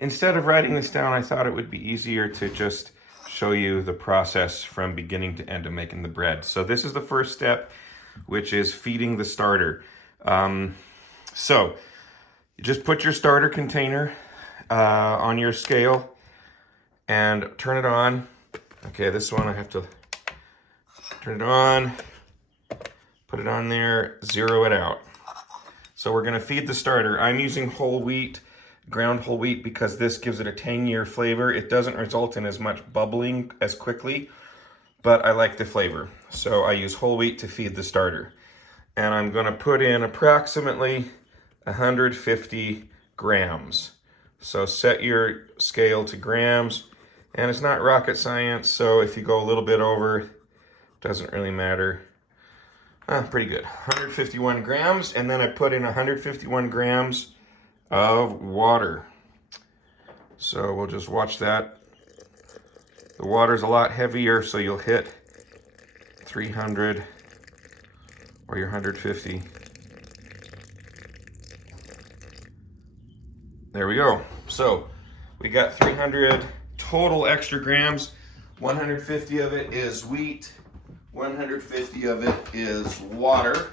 instead of writing this down, I thought it would be easier to just show you the process from beginning to end of making the bread. So this is the first step, which is feeding the starter. So you just put your starter container on your scale and turn it on. Okay, this one I have to turn it on, put it on there, zero it out. So we're gonna feed the starter. I'm using whole wheat, ground whole wheat, because this gives it a tangier flavor. It doesn't result in as much bubbling as quickly, but I like the flavor. So I use whole wheat to feed the starter. And I'm gonna put in approximately 150 grams. So set your scale to grams, and it's not rocket science, so if you go a little bit over, doesn't really matter. Pretty good. 151 grams, and then I put in 151 grams of water. So we'll just watch that. The water's a lot heavier, so you'll hit 300 or your 150. There we go. So we got 300 total extra grams. 150 of it is wheat. 150 of it is water.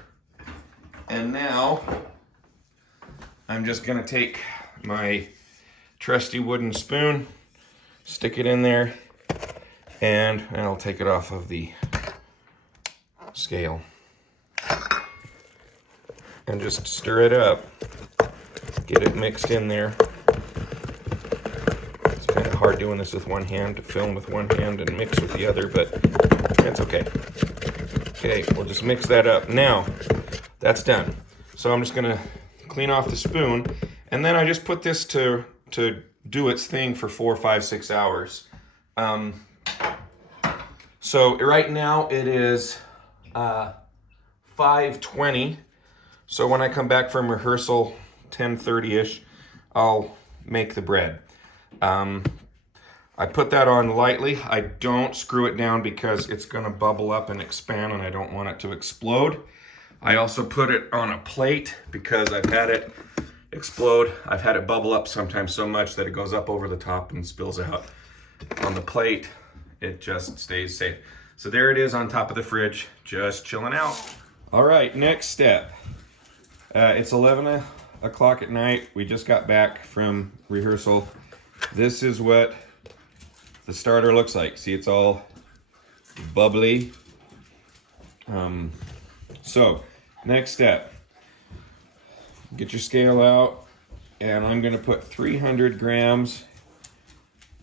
And now I'm just gonna take my trusty wooden spoon, stick it in there, and I'll take it off of the scale. And just stir it up. Get it mixed in there. It's kind of hard doing this with one hand, to film with one hand and mix with the other, but that's okay. Okay, we'll just mix that up. Now, that's done. So I'm just gonna clean off the spoon, and then I just put this to do its thing for 4, 5, 6 hours. So right now it is 5:20. So when I come back from rehearsal, 10:30-ish, I'll make the bread. I put that on lightly. I don't screw it down because it's gonna bubble up and expand and I don't want it to explode. I also put it on a plate because I've had it explode. I've had it bubble up sometimes so much that it goes up over the top and spills out. On the plate, it just stays safe. So there it is on top of the fridge, just chilling out. All right, next step. It's 11 o'clock at night. We just got back from rehearsal. This is what the starter looks like. See, it's all bubbly. So next step, get your scale out, and I'm gonna put 300 grams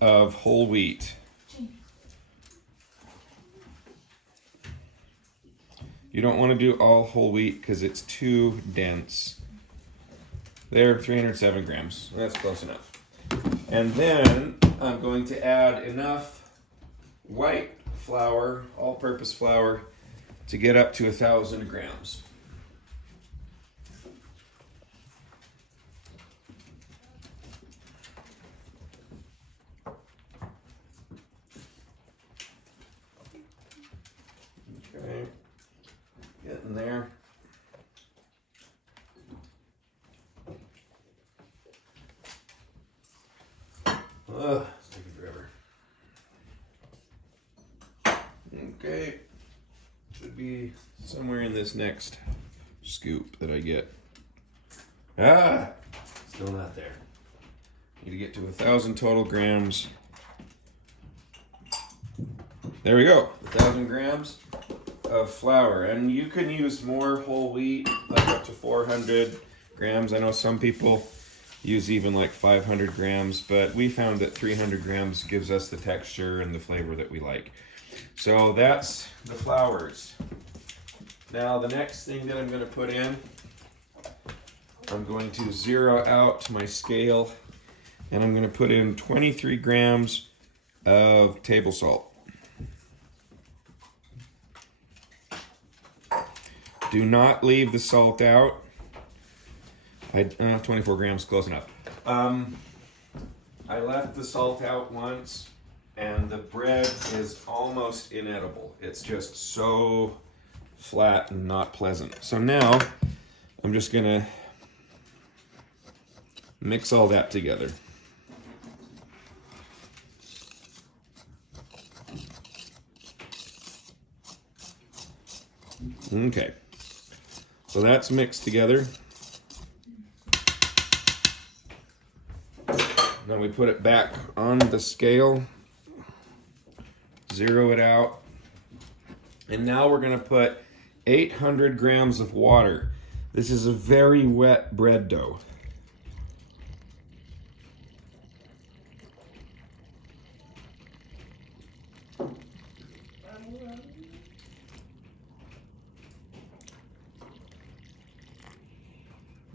of whole wheat. You don't want to do all whole wheat because it's too dense. There, 307 grams. That's close enough. And then I'm going to add enough white flour, all-purpose flour, to get up to 1,000 grams. Okay, getting there. It's taking forever. Okay, should be somewhere in this next scoop that I get. Still not there. Need to get to 1,000 total grams. There we go, 1,000 grams of flour. And you can use more whole wheat, like up to 400 grams. I know some people use even like 500 grams, but we found that 300 grams gives us the texture and the flavor that we like. So that's the flours. Now the next thing that I'm gonna put in, I'm going to zero out my scale, and I'm gonna put in 23 grams of table salt. Do not leave the salt out. 24 grams, close enough. I left the salt out once, and the bread is almost inedible. It's just so flat and not pleasant. So now I'm just gonna mix all that together. Okay, so that's mixed together. Then we put it back on the scale, zero it out, and now we're going to put 800 grams of water. This is a very wet bread dough.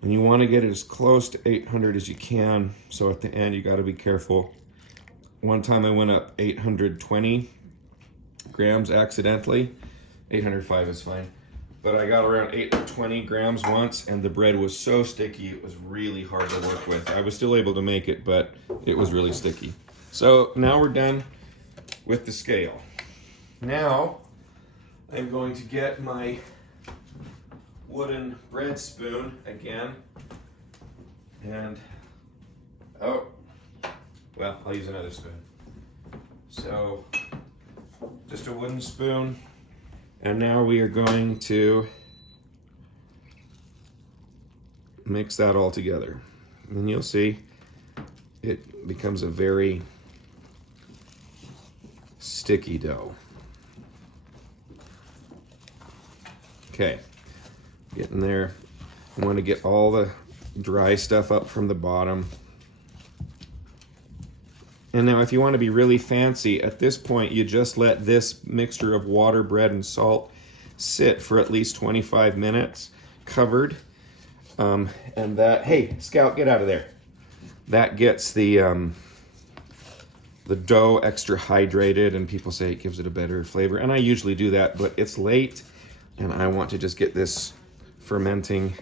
And you want to get it as close to 800 as you can, so at the end you got to be careful. One time I went up 820 grams accidentally. 805 is fine. But I got around 820 grams once, and the bread was so sticky it was really hard to work with. I was still able to make it, but it was really sticky. So now we're done with the scale. Now I'm going to get my wooden bread spoon again, and oh, well, I'll use another spoon. So just a wooden spoon, and now we are going to mix that all together, and you'll see it becomes a very sticky dough. Okay. Getting there. I want to get all the dry stuff up from the bottom. And now if you want to be really fancy, at this point you just let this mixture of water, bread, and salt sit for at least 25 minutes covered. And that, hey, Scout, get out of there. That gets the dough extra hydrated, and people say it gives it a better flavor. And I usually do that, but it's late and I want to just get this fermenting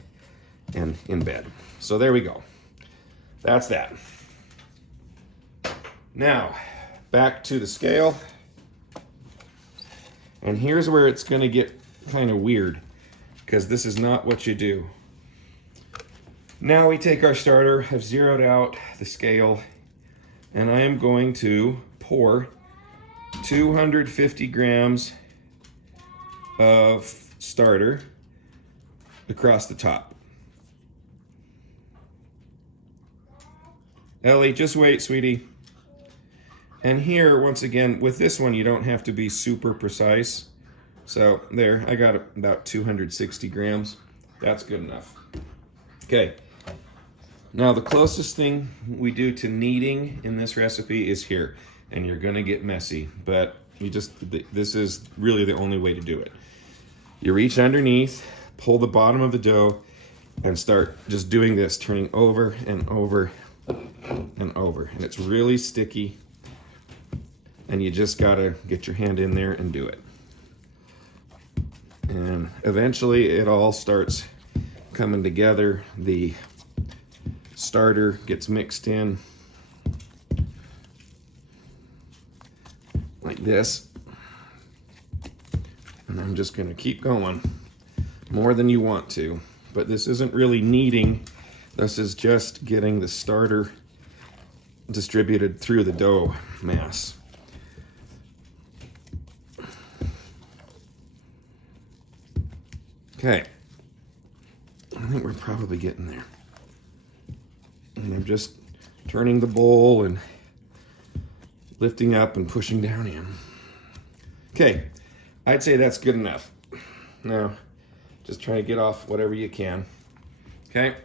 and in bed. So there we go. That's that. Now, back to the scale. And here's where it's going to get kind of weird, because this is not what you do. Now we take our starter, I've zeroed out the scale, and I am going to pour 250 grams of starter across the top. Ellie, just wait, sweetie. And here, once again, with this one, you don't have to be super precise. So there, I got about 260 grams. That's good enough. Okay. Now the closest thing we do to kneading in this recipe is here. And you're gonna get messy, but this is really the only way to do it. You reach underneath, pull the bottom of the dough, and start just doing this, turning over and over and over. And it's really sticky, and you just gotta get your hand in there and do it. And eventually it all starts coming together. The starter gets mixed in like this. And I'm just gonna keep going more than you want to, but this isn't really kneading. This is just getting the starter distributed through the dough mass. Okay, I think we're probably getting there. And I'm just turning the bowl and lifting up and pushing down in. Okay, I'd say that's good enough. Now, just try to get off whatever you can. Okay,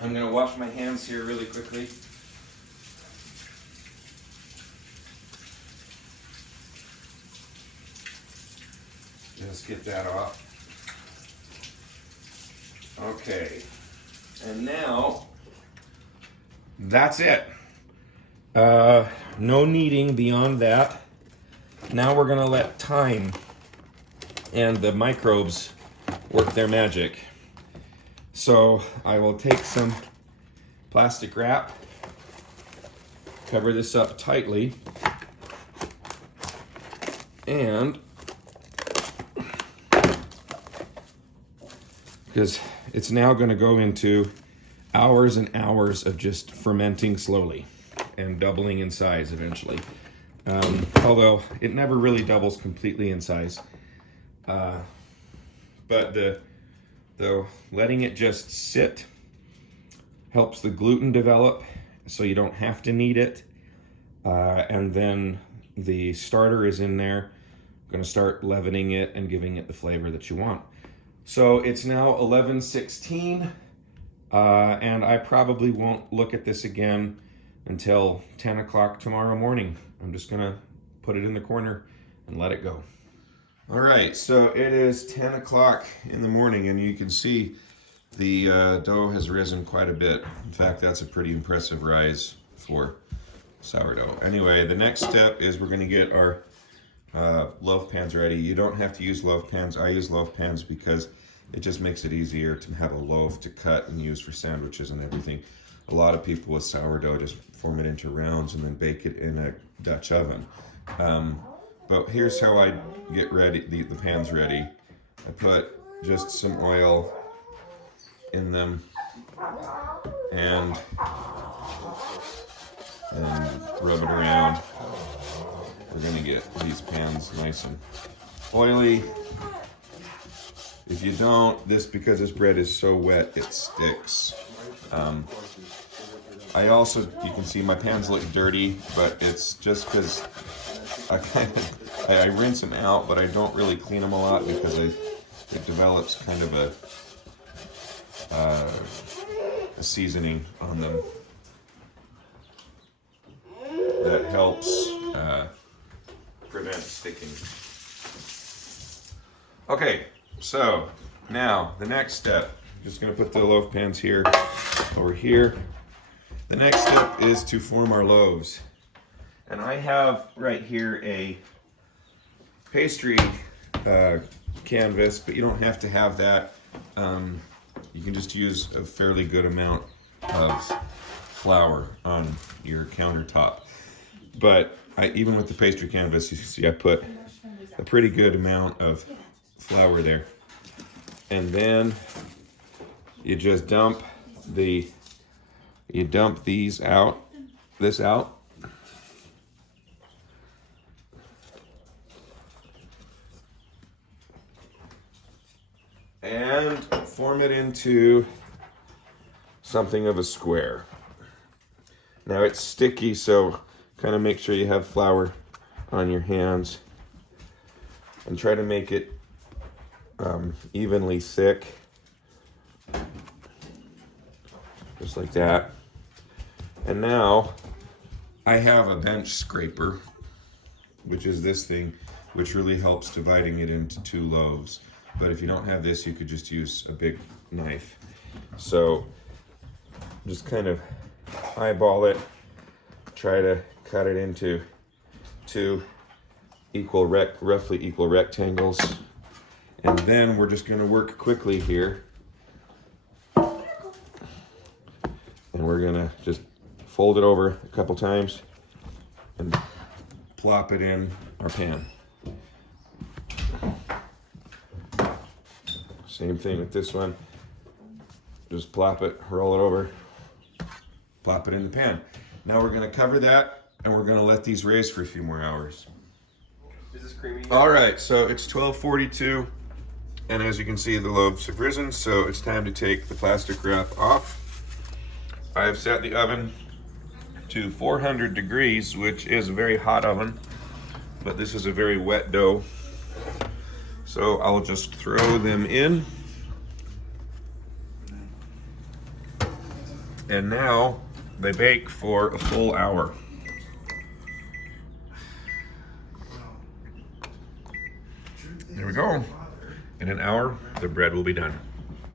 I'm gonna wash my hands here really quickly. Just get that off. Okay, and now that's it. No kneading beyond that. Now we're gonna let time and the microbes work their magic. So I will take some plastic wrap, cover this up tightly, and because it's now going to go into hours and hours of just fermenting slowly and doubling in size eventually. Although it never really doubles completely in size. But the letting it just sit helps the gluten develop, so you don't have to knead it. And then the starter is in there. I'm gonna start leavening it and giving it the flavor that you want. So it's now 11:16, and I probably won't look at this again until 10 o'clock tomorrow morning. I'm just gonna put it in the corner and let it go. All right, so it is 10 o'clock in the morning, and you can see the dough has risen quite a bit. In fact, that's a pretty impressive rise for sourdough. Anyway, the next step is we're gonna get our loaf pans ready. You don't have to use loaf pans. I use loaf pans because it just makes it easier to have a loaf to cut and use for sandwiches and everything. A lot of people with sourdough just form it into rounds and then bake it in a Dutch oven. But here's how I get ready, the pans ready. I put just some oil in them and rub it around. We're gonna get these pans nice and oily. If you don't, because this bread is so wet, it sticks. I also, you can see my pans look dirty, but it's just because I rinse them out, but I don't really clean them a lot because it develops kind of a seasoning on them that helps prevent sticking. Okay, so now the next step, I'm just gonna put the loaf pans here, over here. The next step is to form our loaves. And I have right here a pastry canvas, but you don't have to have that. You can just use a fairly good amount of flour on your countertop. But even with the pastry canvas, you see I put a pretty good amount of flour there. And then you just dump this out. And form it into something of a square. Now it's sticky, so kind of make sure you have flour on your hands and try to make it evenly thick, just like that. And now I have a bench scraper, which is this thing, which really helps dividing it into two loaves. But if you don't have this, you could just use a big knife. So just kind of eyeball it, try to cut it into two roughly equal rectangles. And then we're just gonna work quickly here. And we're gonna just fold it over a couple times and plop it in our pan. Same thing with this one. Just plop it, roll it over, plop it in the pan. Now we're gonna cover that and we're gonna let these raise for a few more hours. Is this creamy yet? All right, so it's 12:42, and as you can see, the loaves have risen, so it's time to take the plastic wrap off. I have set the oven to 400 degrees, which is a very hot oven, but this is a very wet dough. So I'll just throw them in. And now they bake for a full hour. There we go. In an hour, the bread will be done.